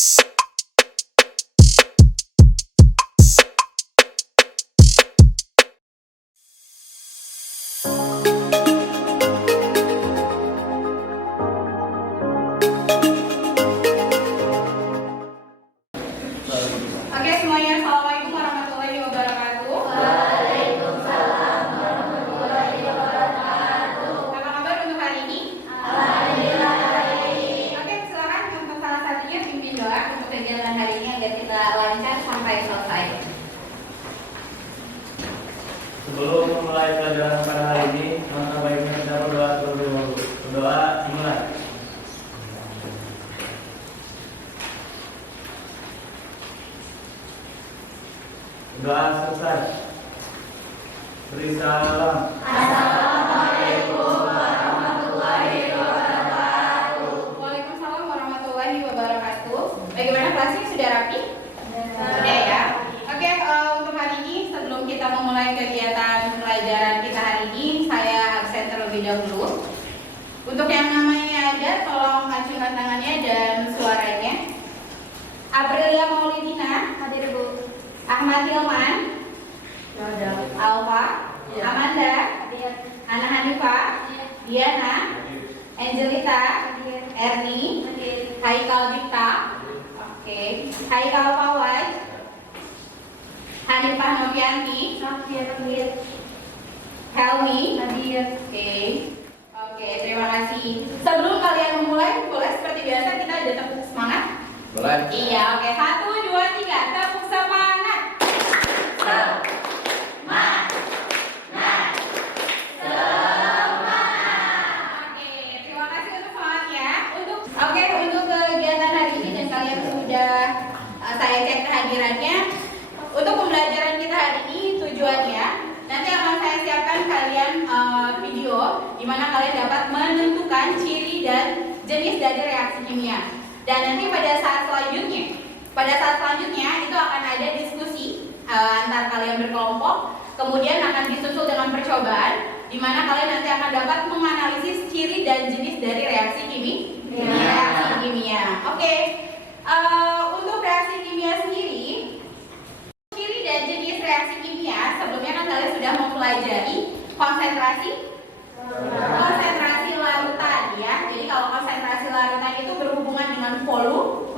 Oke semuanya, assalamualaikum warahmatullahi wabarakatuh. Waalaikumsalam warahmatullahi wabarakatuh. Apa kabar untuk hari ini? Alhamdulillah baik. Oke, silakan untuk salah satunya pimpin doa untuk kegiatan hari ini agar kita lancar sampai selesai. Sebelum memulai pelajaran pada hari ini, maka baiknya kita berdoa terlebih dahulu. Berdoa dimulai. Doa selesai. Beri salam. Assalamualaikum warahmatullahi wabarakatuh. Waalaikumsalam warahmatullahi wabarakatuh. Bagaimana kelasnya, sudah rapi? Sudah ya? Oke, untuk hari ini sebelum kita memulai kegiatan pelajaran kita hari ini, saya absen terlebih dahulu. Untuk yang namanya ada, tolong acungkan tangannya dan suaranya. Aprilia Maulidina, Hadir Bu. Ahmad Hilman, Alfa, Amanda, Ana Hanifah, Diana, Angelita, Erni, Haikal Dipta, oke, Haikal Fawaz, Hanifah Novianti, Helmi, oke, terima kasih. Sebelum kalian memulai, boleh seperti biasa kita ada tepuk semangat? Boleh. Iya, oke, 1, 2, 3, tepuk semangat. Oke, terima kasih untuk semangatnya. Untuk kegiatan hari ini dan kalian sudah saya cek kehadirannya. Untuk pembelajaran kita hari ini tujuannya nanti akan saya siapkan kalian video di mana kalian dapat menentukan ciri dan jenis dari reaksi kimia. Dan nanti pada saat selanjutnya itu akan ada diskusi antar kalian berkelompok. Kemudian akan disusul dengan percobaan di mana kalian nanti akan dapat menganalisis ciri dan jenis dari reaksi kimia. Oke. Untuk reaksi kimia sendiri, ciri dan jenis reaksi kimia sebelumnya kan kalian sudah mempelajari konsentrasi larutan ya. Jadi kalau konsentrasi larutan itu berhubungan dengan volume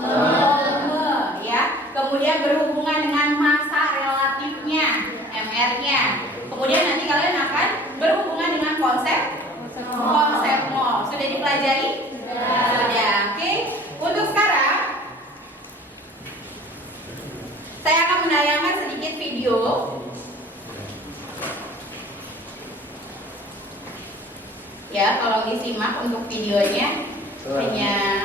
ya. Kemudian berhubungan dengan massa relatifnya, mR-nya. Kemudian nanti kalian akan berhubungan dengan konsep mol. Sudah dipelajari? Sudah. Oke. Untuk sekarang saya akan menayangkan sedikit video. Ya, tolong disimak untuk videonya. Hanya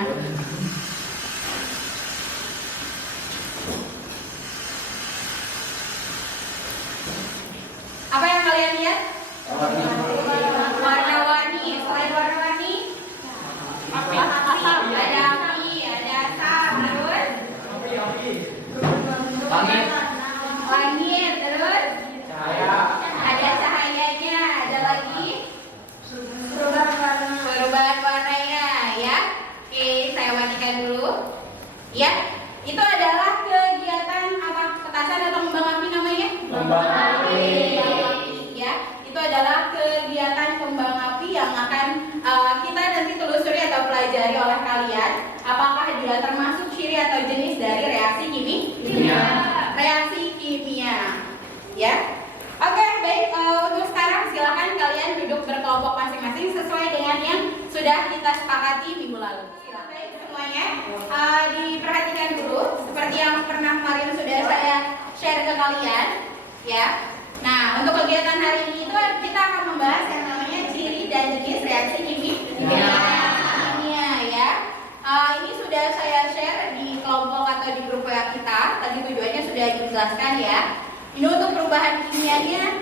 apa yang kalian lihat? Warna-warni. Selain warna-warni, ada api, ada asap, terus langit, terus ada cahayanya, ada lagi perubahan warnanya ya. Oke, saya matikan dulu. Ya, itu adalah kegiatan apa? Petasan atau kembang api namanya? Kembang api. Ya, itu adalah kegiatan kembang api yang akan kita nanti telusuri atau pelajari oleh kalian. Apakah dia termasuk ciri atau jenis dari reaksi kimia? Reaksi kimia. Ya. Oke, baik. Untuk sekarang silakan kalian duduk berkelompok masing-masing sesuai dengan yang sudah kita sepakati minggu lalu. Silakan. Baik semuanya, diperhatikan dulu seperti yang pernah kemarin sudah saya share ke kalian, ya. Nah, untuk kegiatan hari ini itu kita akan membahas yang namanya ciri dan jenis reaksi kimia, ya. Ini sudah saya share di kelompok atau di grup WA kita. Tadi tujuannya sudah dijelaskan ya. Ini untuk perubahan kimianya,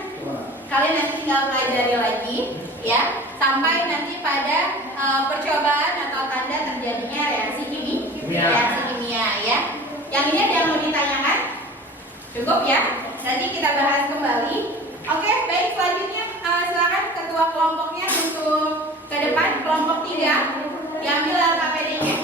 kalian nanti tinggal pelajari lagi ya, sampai nanti pada percobaan atau tanda terjadinya reaksi kimia ya. Yang ini ada yang mau ditanyakan? Cukup ya? Nanti kita bahas kembali. Oke, baik, selanjutnya silakan ketua kelompoknya untuk ke depan, kelompok 3 diambil LKPD-nya.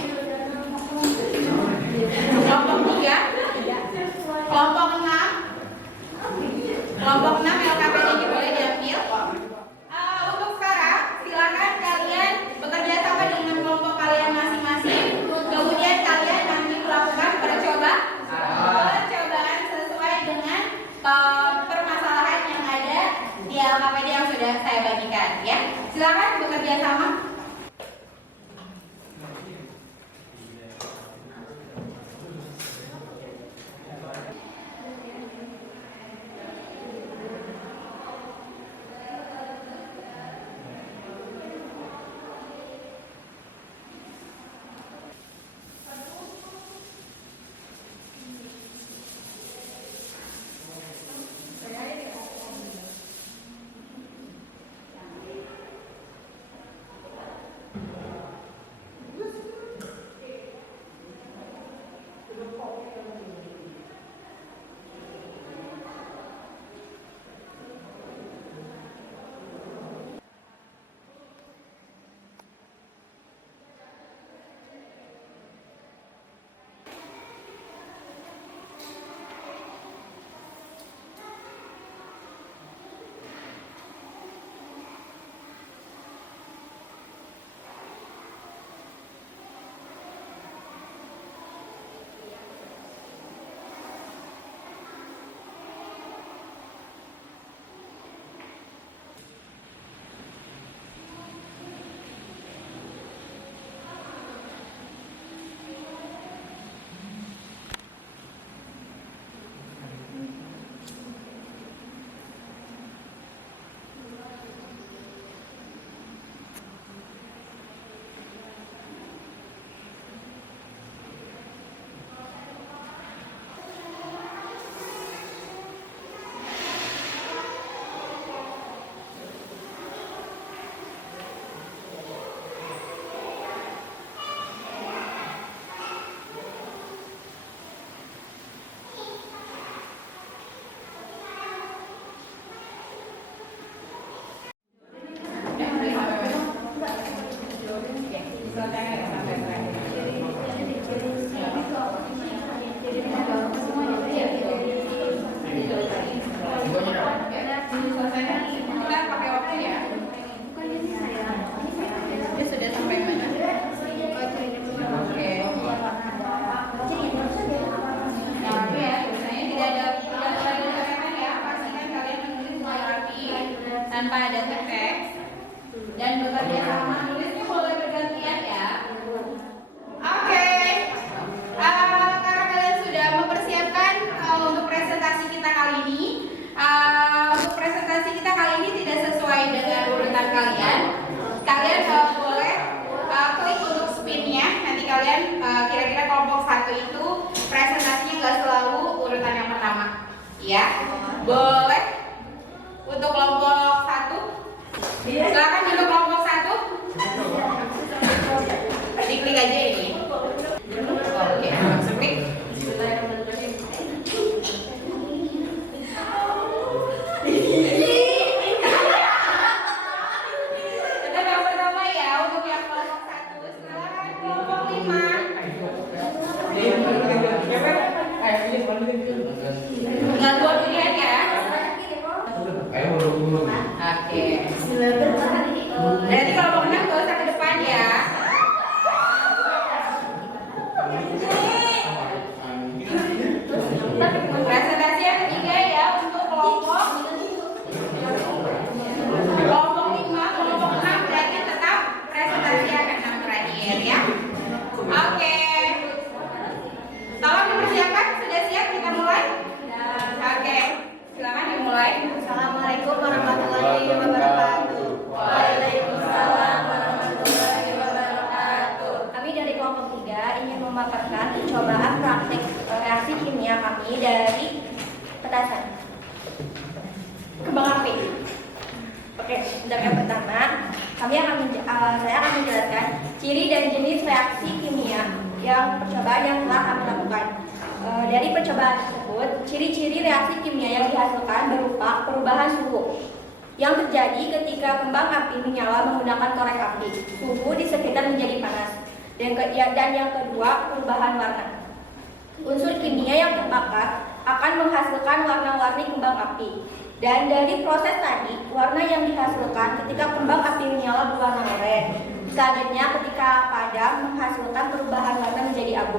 suasana ya sampai terakhir. Suasana kita pakai waktu ya. Dia sudah sampai mana? Oke. Nah, ya, biasanya tidak ada coretan ya. Pastikan kalian menulis dengan rapi tanpa ada teks dan bekerja sama. Nulisnya boleh bergantian ya. Oke. Karena kalian sudah mempersiapkan untuk presentasi kita kali ini. Untuk presentasi kita kali ini tidak sesuai dengan urutan kalian. Kalian boleh klik untuk spinnya. Nanti kalian kira-kira kelompok 1 itu presentasinya nggak selalu urutan yang pertama, ya. Boleh. Untuk kelompok 1, silakan duduk kelompok 1. Diklik aja ini. Oke, langsung klik. Pertama ya untuk yang kelompok 1, silakan kelompok 5. Tinggal 2 pilihan ya. Oke. Berarti kelompok 6 gak usah ke depan ya. Presentasi yang ketiga ya untuk kelompok 5, kelompok 6 berarti tetap presentasi akan 6 terakhir ya. Oke. Tolong dipersiapkan, sudah siap kita mulai? Oke. Silakan dimulai. Assalamualaikum warahmatullahi wabarakatuh. Waalaikumsalam warahmatullahi wabarakatuh. Kami dari kelompok 3 ingin memaparkan percobaan praktik reaksi kimia kami dari petasan kembang api. Oke, untuk yang pertama, saya akan menjelaskan ciri dan jenis reaksi kimia yang percobaan yang telah kami lakukan. Dari percobaan tersebut, ciri-ciri reaksi kimia yang dihasilkan berupa perubahan suhu yang terjadi ketika kembang api menyala menggunakan korek api. Suhu di sekitar menjadi panas. Dan yang kedua, perubahan warna. Unsur kimia yang terbakar akan menghasilkan warna-warni kembang api. Dan dari proses tadi, warna yang dihasilkan ketika kembang api menyala berwarna oranye. Selanjutnya, ketika padam menghasilkan perubahan warna menjadi abu.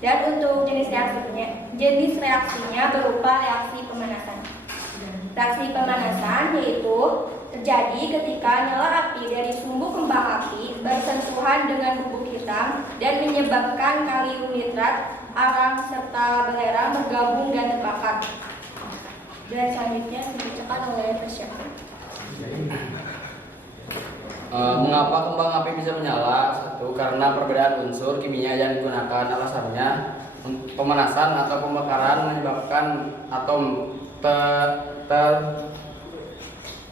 Dan untuk jenis reaksinya berupa reaksi pemanasan. Reaksi pemanasan yaitu terjadi ketika nyala api dari sumbu kembang api bersentuhan dengan bubuk hitam dan menyebabkan kalium nitrat, arang serta belerang bergabung dan terbakar. Dan selanjutnya dibacakan oleh persiapan. Mengapa kembang api bisa menyala? Satu, karena perbedaan unsur kimia yang digunakan. Alasannya, pemanasan atau pembakaran menyebabkan atom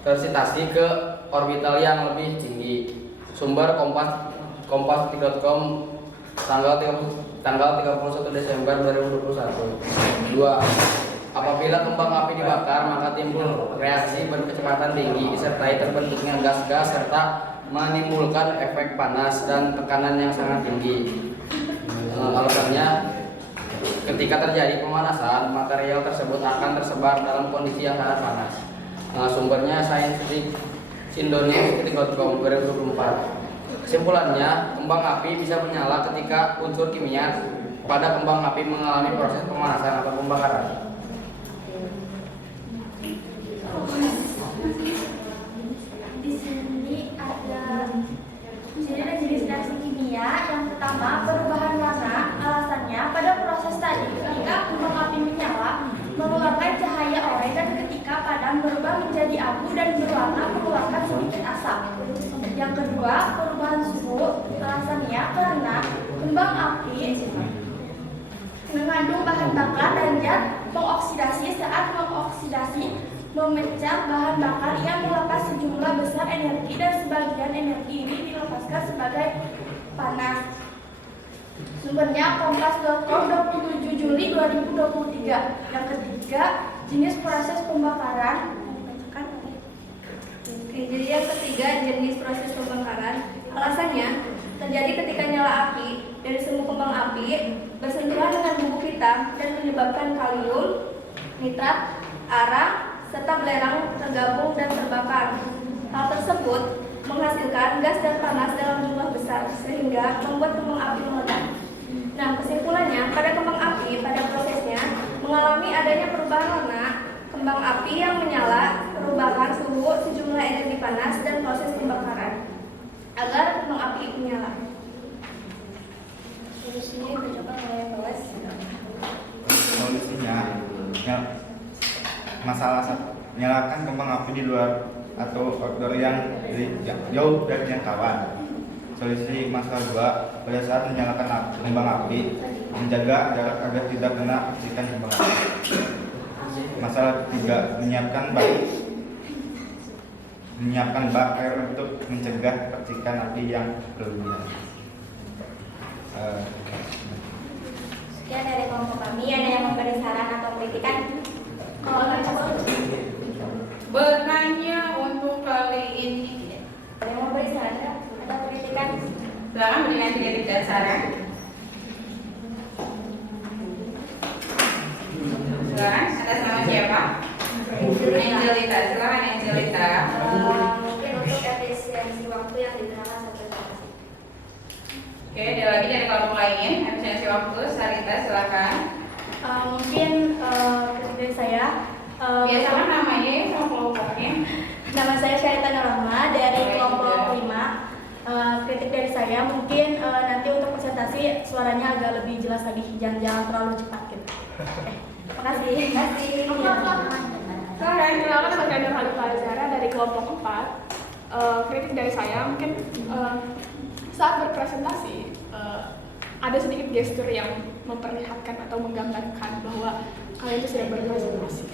tersitasi ke orbital yang lebih tinggi. Sumber kompas.com tanggal 31 Desember 2021. 2. Apabila kembang api dibakar, maka timbul reaksi berkecepatan tinggi disertai terbentuknya gas-gas serta menimbulkan efek panas dan tekanan yang sangat tinggi. Alasannya, ketika terjadi pemanasan, material tersebut akan tersebar dalam kondisi yang sangat panas. Sumbernya scientific.com 2024. Kesimpulannya, kembang api bisa menyala ketika unsur kimia pada kembang api mengalami proses pemanasan atau pembakaran. Di sini ada jenis reaksi kimia. Yang pertama, perubahan warna. Alasannya, pada proses tadi ketika kembang api menyala mengeluarkan cahaya oranye dan ketika padam berubah menjadi abu dan berwarna mengeluarkan sedikit asap. Yang kedua, perubahan suhu. Alasannya karena kembang api mengandung bahan bakar dan zat mengoksidasi. Saat mengoksidasi memecah bahan bakar yang melepas sejumlah besar energi dan sebagian energi ini dilepaskan sebagai panas. Sumbernya kompas.com 27 Juli 2023. Yang ketiga, jenis proses pembakaran. Oke, jadi yang ketiga jenis proses pembakaran. Alasannya terjadi ketika nyala api dari sumbu kembang api bersentuhan dengan bubuk hitam dan menyebabkan kalium, nitrat, arang, serta belerang tergabung dan terbakar. Hal tersebut menghasilkan gas dan panas dalam jumlah besar sehingga membuat kembang api meledak. Nah, kesimpulannya, pada kembang api pada prosesnya mengalami adanya perubahan warna kembang api yang menyala, perubahan suhu, sejumlah energi panas, dan proses pembakaran agar kembang api itu menyala. Solusinya dicoba oleh Boas. Solusinya, masalah nyalakan kembang api di luar atau outdoor yang jauh dari jangkauan. Solusi masalah 2, pada saat menyalakan kembang api, menjaga jarak agar tidak kena percikan kembang api. Masalah 3, menyiapkan bak air untuk mencegah percikan api yang berlebihan. Sekian dari kelompok kami. Ada yang memberi saran atau kritikan? Kalau Bertanya untuk kali ini. ada yang memberi saran atau kritikan? Silakan berikan kritik dan saran. Silakan, atas nama siapa? Angelita. Silakan Angelita. Mungkin untuk efisiensi waktu yang digunakan satu kali. Oke, ada lagi dari kelompok lain. Efisiensi waktu, Sarita silakan. Mungkin kritik dari saya. Biasakan namanya ya sama kelompoknya. Nama saya Syarita Nurahma dari kelompok 5. Kritik dari saya mungkin nanti untuk presentasi suaranya agak lebih jelas lagi, jangan terlalu cepat gitu. Makasih. Silakan saya Nurhani Farizara dari kelompok 4. Kritik dari saya mungkin saat berpresentasi ada sedikit gestur yang memperlihatkan atau menggambarkan bahwa kalian itu sedang berpresentasi.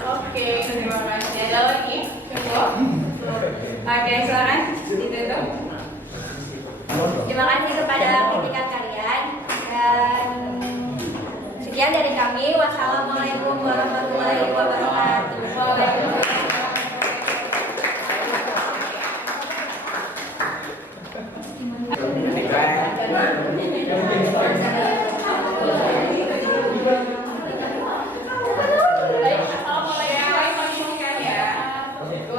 Oke, terima kasih. Ada lagi? Cukup? Oke, silakan ditutup. Terima kasih kepada kritikan kalian dan sekian dari kami. Wassalamualaikum warahmatullahi wabarakatuh. Baik, assalamualaikum ya.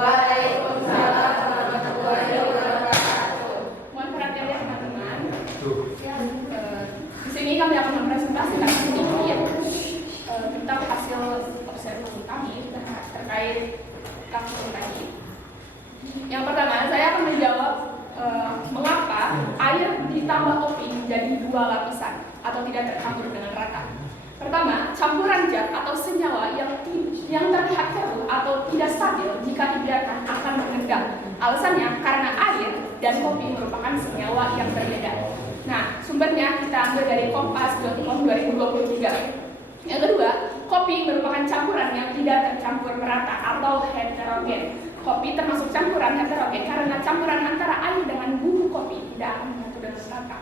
Waalaikumsalam warahmatullahi wabarakatuh. Mohon perhatiannya teman-teman. Di sini kami akan mempresentasikan sedikit tentang hasil observasi kami terkait kasus tadi. Yang pertama, saya akan menjawab mengapa air ditambah kopi menjadi 2 lapisan atau tidak tercampur dengan rata. Pertama, campuran zat atau senyawa yang terlihat keruh atau tidak stabil jika dibiarkan akan mengendap. Alasannya karena air dan kopi merupakan senyawa yang berbeda. Nah, sumbernya kita ambil dari kompas.com 2023. Yang kedua, kopi merupakan campuran yang tidak tercampur merata atau heterogen. Kopi termasuk campuran heterogen karena campuran antara air dengan bubuk kopi tidak akan menyatu dengan rata.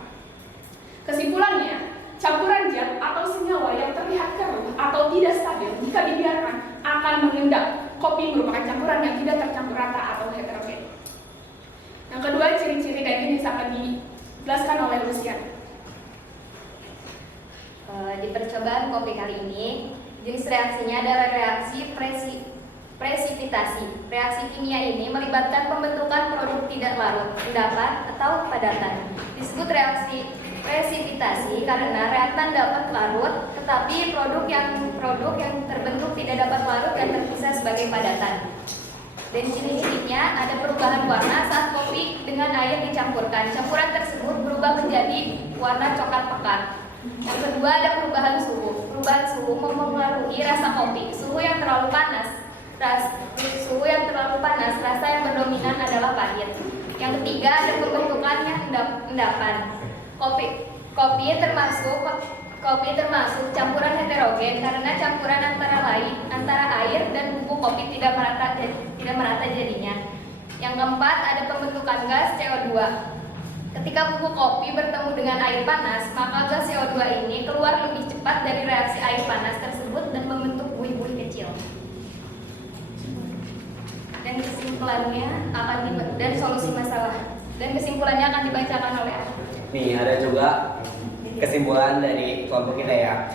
Kesimpulannya, campuran zat atau senyawa yang terlihat keruh atau tidak stabil jika dibiarkan akan mengendap. Kopi merupakan campuran yang tidak tercampur rata atau heterogen. Yang kedua, ciri-ciri dan jenis akan dijelaskan oleh Lucian. Di percobaan kopi kali ini, jenis reaksinya adalah reaksi presipitasi. Reaksi kimia ini melibatkan pembentukan produk tidak larut, endapan, atau kepadatan. Disebut reaksi presipitasi karena reaktan dapat larut, tetapi produk yang terbentuk tidak dapat larut dan terpisah sebagai padatan. Dan ciri-cirinya ada perubahan warna saat kopi dengan air dicampurkan. Campuran tersebut berubah menjadi warna coklat pekat. Yang kedua, ada perubahan suhu. Perubahan suhu mempengaruhi rasa kopi. Suhu yang terlalu panas, rasa yang berdominan adalah pahit. Yang ketiga, ada pembentukannya endapan. Kopi termasuk campuran heterogen karena campuran antara air dan bubuk kopi tidak merata jadinya. Yang keempat, ada pembentukan gas CO2. Ketika bubuk kopi bertemu dengan air panas, maka gas CO2 ini keluar lebih cepat dari reaksi air panas tersebut dan membentuk buih-buih kecil. Dan kesimpulannya dan Dan kesimpulannya akan dibacakan oleh Ana. Nih, ada juga kesimpulan dari kelompok kita ya.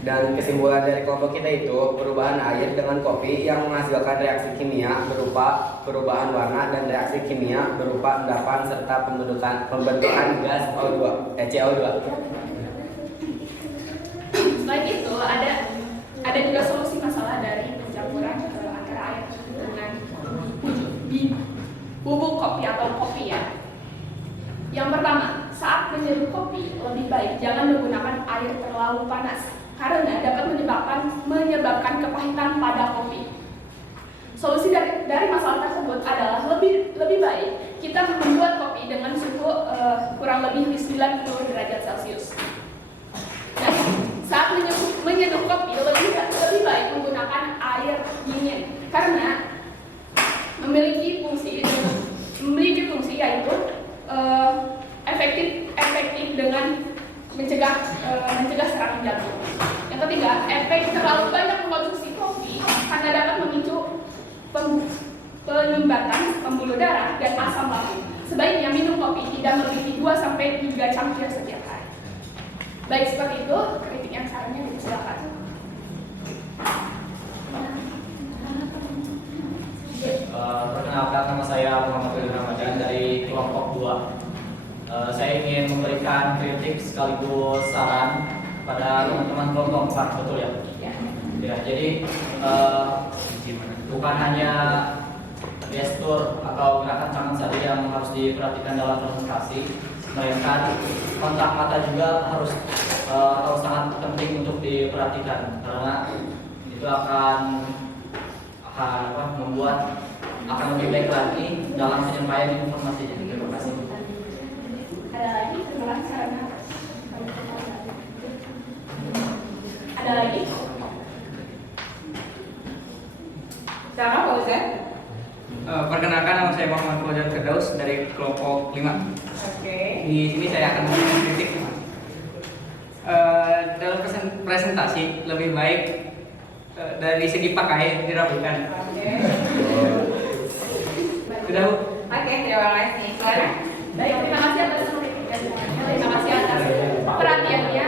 Dan kesimpulan dari kelompok kita itu perubahan air dengan kopi yang menghasilkan reaksi kimia berupa perubahan warna dan reaksi kimia berupa endapan serta pembentukan gas CO2. Selain itu ada juga solusi masalah dari pencampuran antara air dengan bubuk kopi atau kopi ya. Yang pertama, saat menyeduh kopi lebih baik jangan menggunakan air terlalu panas karena dapat menyebabkan kepahitan pada kopi. Solusi dari masalah tersebut adalah lebih baik kita membuat kopi dengan suhu kurang lebih 90 derajat Celcius. Nah, saat menyeduh kopi lebih baik menggunakan air dingin karena memiliki fungsi yaitu efektif dengan mencegah serangan jantung. Yang ketiga, efek terlalu banyak mengkonsumsi kopi karena dapat memicu penyumbatan pembuluh darah dan asam lambung. Sebaiknya minum kopi tidak melebihi 2-3 cangkir setiap hari. Baik, seperti itu kritik yang sarannya dipersilakan. Perkenalkan, nama saya Muhammad Willy Ramadan dari kelompok 2. Saya ingin memberikan kritik sekaligus saran pada teman-teman kelompok 4, betul ya? Ya, jadi bukan hanya gestur atau gerakan tangan saja yang harus diperhatikan dalam presentasi, melainkan kontak mata juga harus sangat penting untuk diperhatikan karena itu akan membuat akan lebih baik lagi dalam penyampaian informasinya. Terima kasih. Ada lagi? Ada lagi? Silakan Pak Ustaz. Perkenalkan, nama saya Muhammad Fauzan Firdaus dari kelompok 5. Oke. Di sini saya akan memberikan kritik. Dalam presentasi lebih baik dari segi pakai dirapikan. Oke. Sudah, Bu? Oke, terima kasih. Silakan. Baik, terima kasih atas terima kasih atas perhatiannya.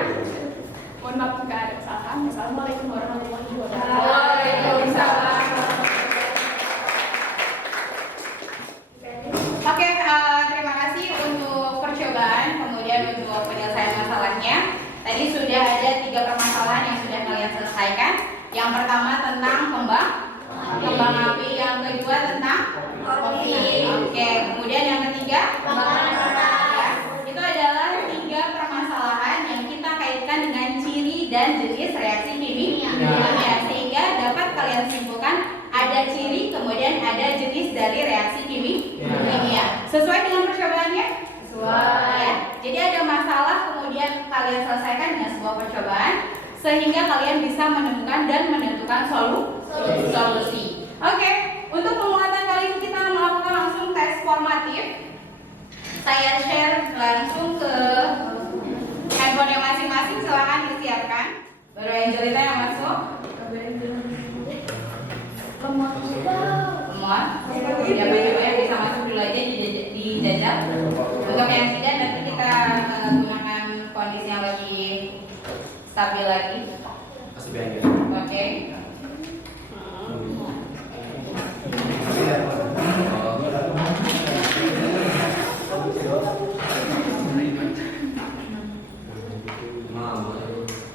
Mohon maaf jika ada kesalahan. Assalamualaikum warahmatullahi wabarakatuh. Waalaikumsalam. Oke, terima kasih untuk percobaan, kemudian untuk penyelesaian masalahnya. Tadi sudah ada 3 permasalahan yang sudah kalian selesaikan. Yang pertama tentang kembang api, yang kedua tentang kopi. Oke, kemudian yang ketiga ya, itu adalah 3 permasalahan yang kita kaitkan dengan ciri dan jenis reaksi kimia. Ya, sehingga dapat kalian simpulkan ada ciri kemudian ada jenis dari reaksi kimia. Sesuai dengan percobaannya? Sesuai. Ya. Jadi ada masalah kemudian kalian selesaikan dengan sebuah percobaan sehingga kalian bisa menemukan dan menentukan solusi. Oke, untuk penguatan kali ini kita melakukan langsung tes formatif. Saya share langsung ke handphone masing-masing, silahkan disiapkan. Baru Angelita yang masuk. Semua. Yang banyak bisa masuk dulu aja dijajal. Untuk yang tidak nanti kita gunakan kondisi yang lebih stabil lagi. Masih banyak. Oke.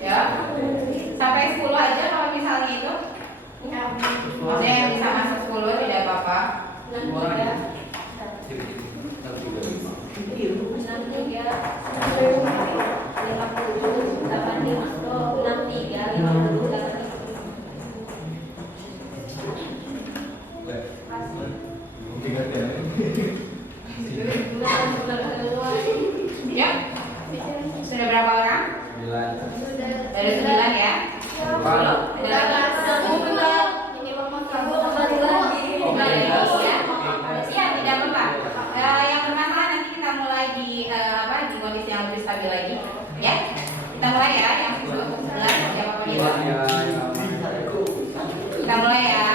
Ya. Sampai 10 aja kalau misalnya itu. Maksudnya yang bisa masuk 10 tidak apa-apa. Ya. Sudah berapa orang? 9. Dari 9 ya. 10. Ada lagi? Ya. Ya, tidak apa-apa. Yang bermasalah nanti kita mulai di kondisi yang lebih stabil lagi. Ya. Kita mulai ya, yang 11 siapa dia? Kita mulai ya.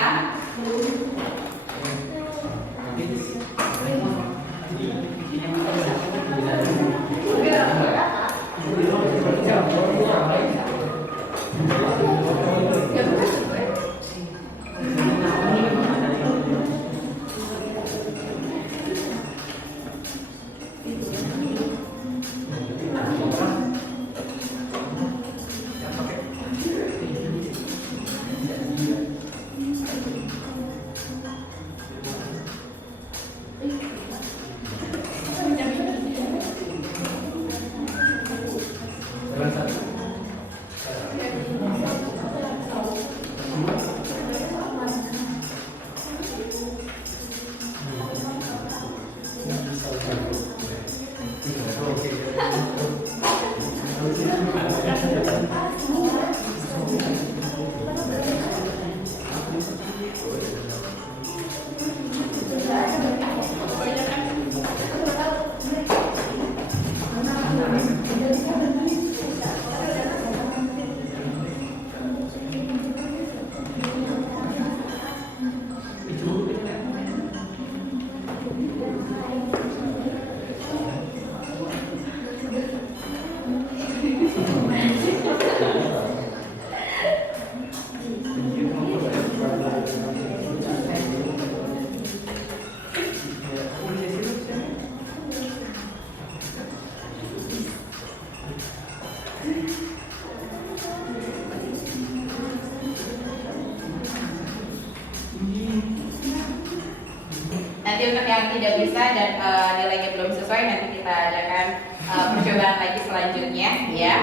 Nanti untuk yang tidak bisa dan nilainya belum sesuai, nanti kita adakan percobaan lagi selanjutnya ya.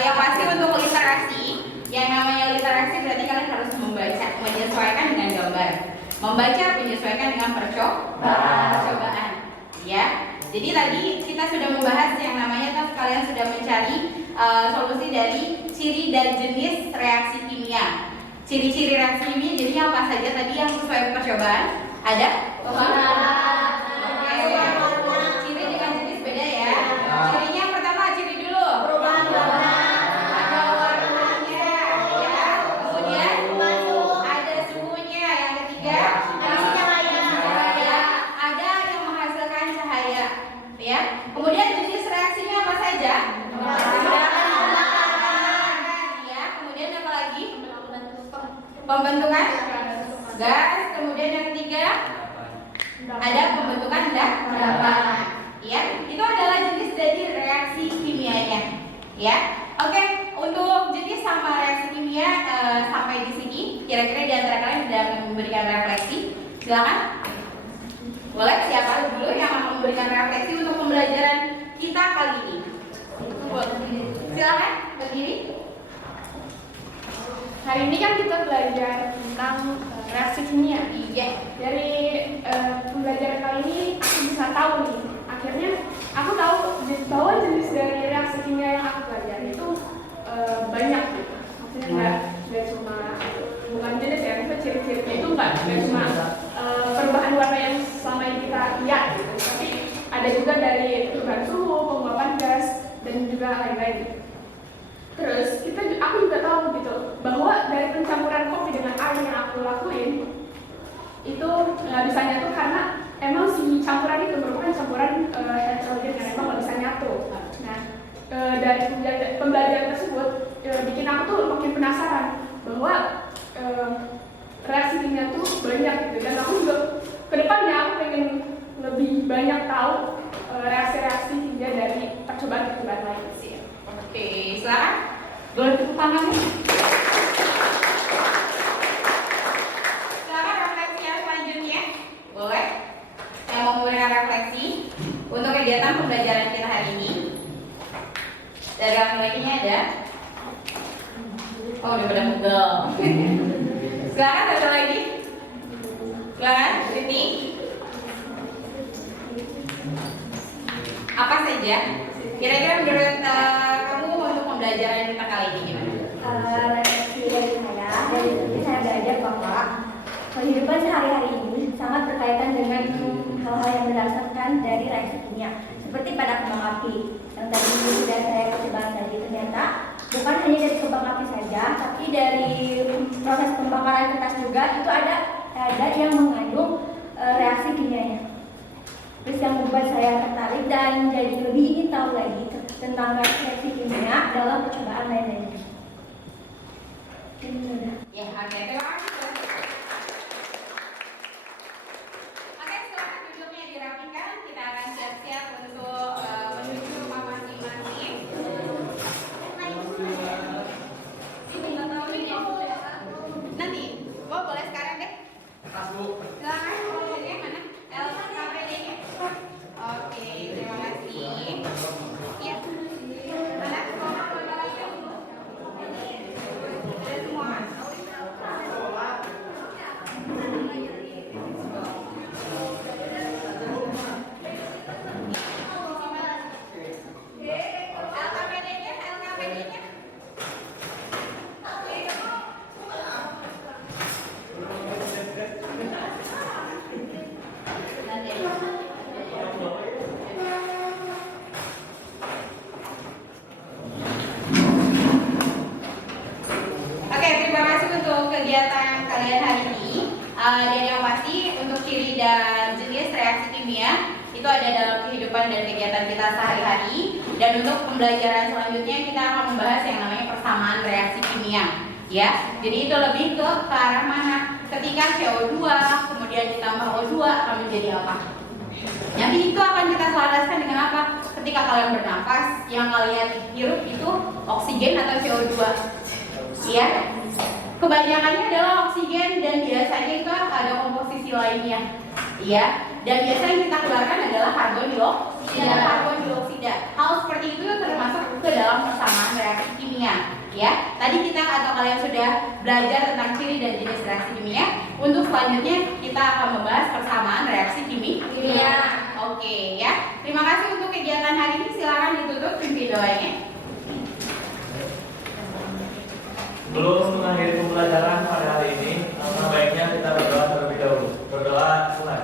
Yang pasti untuk literasi, yang namanya literasi berarti kalian harus membaca, menyesuaikan dengan gambar, membaca menyesuaikan dengan percobaan ya. Jadi tadi kita sudah membahas yang namanya, kalian sudah mencari solusi dari ciri dan jenis reaksi kimia. Ciri-ciri reaksi kimia jadinya apa saja tadi yang sesuai percobaan? Ada? Ciri dengan jenis beda ya. Cirinya yang pertama, ciri dulu. Perubahan warna. Ada warnanya ya. Kemudian ada suhunya. Yang ketiga, cahaya. Ada yang menghasilkan cahaya ya. Kemudian jenis reaksinya apa saja? Ya. Kemudian apa lagi? Pembentukan gas. Kemudian yang ketiga ada pembentukan endapan. Ya, itu adalah jenis dari reaksi kimianya. Ya, oke. Untuk jenis sama reaksi kimia sampai di sini. Kira-kira di antara kalian sudah memberikan refleksi? Silakan. Boleh, siapa dulu yang akan memberikan refleksi untuk pembelajaran kita kali ini? Silakan berdiri. Hari ini kan kita belajar tentang reaksi kimia. Iya. Dari pembelajaran kali ini aku bisa tahu nih, akhirnya aku tahu bahwa jenis dari reaksi kimia yang aku pelajari itu banyak gitu. Maksudnya nggak cuma bukan jenis ya, tapi ciri-cirinya itu nggak cuma perubahan warna yang selama ini kita lihat gitu, tapi ada juga dari perubahan suhu, penguapan gas dan juga lain-lain. Terus aku juga tahu gitu bahwa dari pencampuran kopi dengan air yang aku lakuin itu nggak bisa nyatu karena emang si campuran itu merupakan campuran heterogen yang emang nggak bisa nyatu. Nah dari pembelajaran tersebut bikin aku tuh makin penasaran bahwa reaksi kimia tuh banyak gitu, dan aku juga kedepannya aku pengen lebih banyak tahu reaksi-reaksi kimia dari percobaan-percobaan lain sih. Oke, silakan. Boleh tepuk tangan. Silakan refleksi yang selanjutnya. Boleh. Yang mau memberikan refleksi untuk kegiatan pembelajaran kita hari ini. Dari laki-lakinya ada. Oh, udah pada pegel. Silakan satu lagi. Silakan, Siti. Apa saja? Kira-kira menurut kamu untuk pembelajaran kita kali ini gimana? Refleksi dari saya belajar bahwa kehidupan sehari-hari ini sangat berkaitan dengan hal-hal yang berdasarkan dari reaksi kimia, seperti pada kembang api yang tadi sudah saya percobaan tadi. Ternyata bukan hanya dari kembang api saja, tapi dari proses pembakaran kertas juga itu ada yang mengandung reaksi kimianya. Terus yang membuat saya tertarik dan jadi lebih ingin tahu lagi tentang reaksi kimia dalam percobaan lain-lainnya. Ya, oke, terima kasih. Oke, silakan duduknya dirapikan. Kita akan siap-siap untuk Dan yang pasti untuk ciri dan jenis reaksi kimia itu ada dalam kehidupan dan kegiatan kita sehari-hari. Dan untuk pembelajaran selanjutnya kita akan membahas yang namanya persamaan reaksi kimia. Ya, jadi itu lebih ke arah mana? Ketika CO2 kemudian ditambah O2 akan menjadi apa? Nanti itu akan kita selaraskan dengan apa? Ketika kalian bernafas, yang kalian hirup itu oksigen atau CO2? Iya. Kebanyakannya adalah oksigen dan biasanya itu ada komposisi lainnya. Iya. Dan biasanya yang kita keluarkan adalah karbon dioksida. Hal seperti itu termasuk ke dalam persamaan reaksi kimia. Ya, tadi kita atau kalian sudah belajar tentang ciri dan jenis reaksi kimia. Untuk selanjutnya kita akan membahas persamaan reaksi kimia. Oke ya. Terima kasih untuk kegiatan hari ini. Silakan ditutup pimpin doanya. Sebelum mengakhiri pembelajaran pada hari ini, baiknya kita berdoa terlebih dahulu. Berdoa mulai.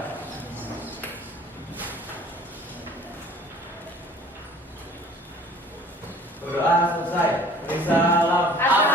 Berdoa selesai. Salam.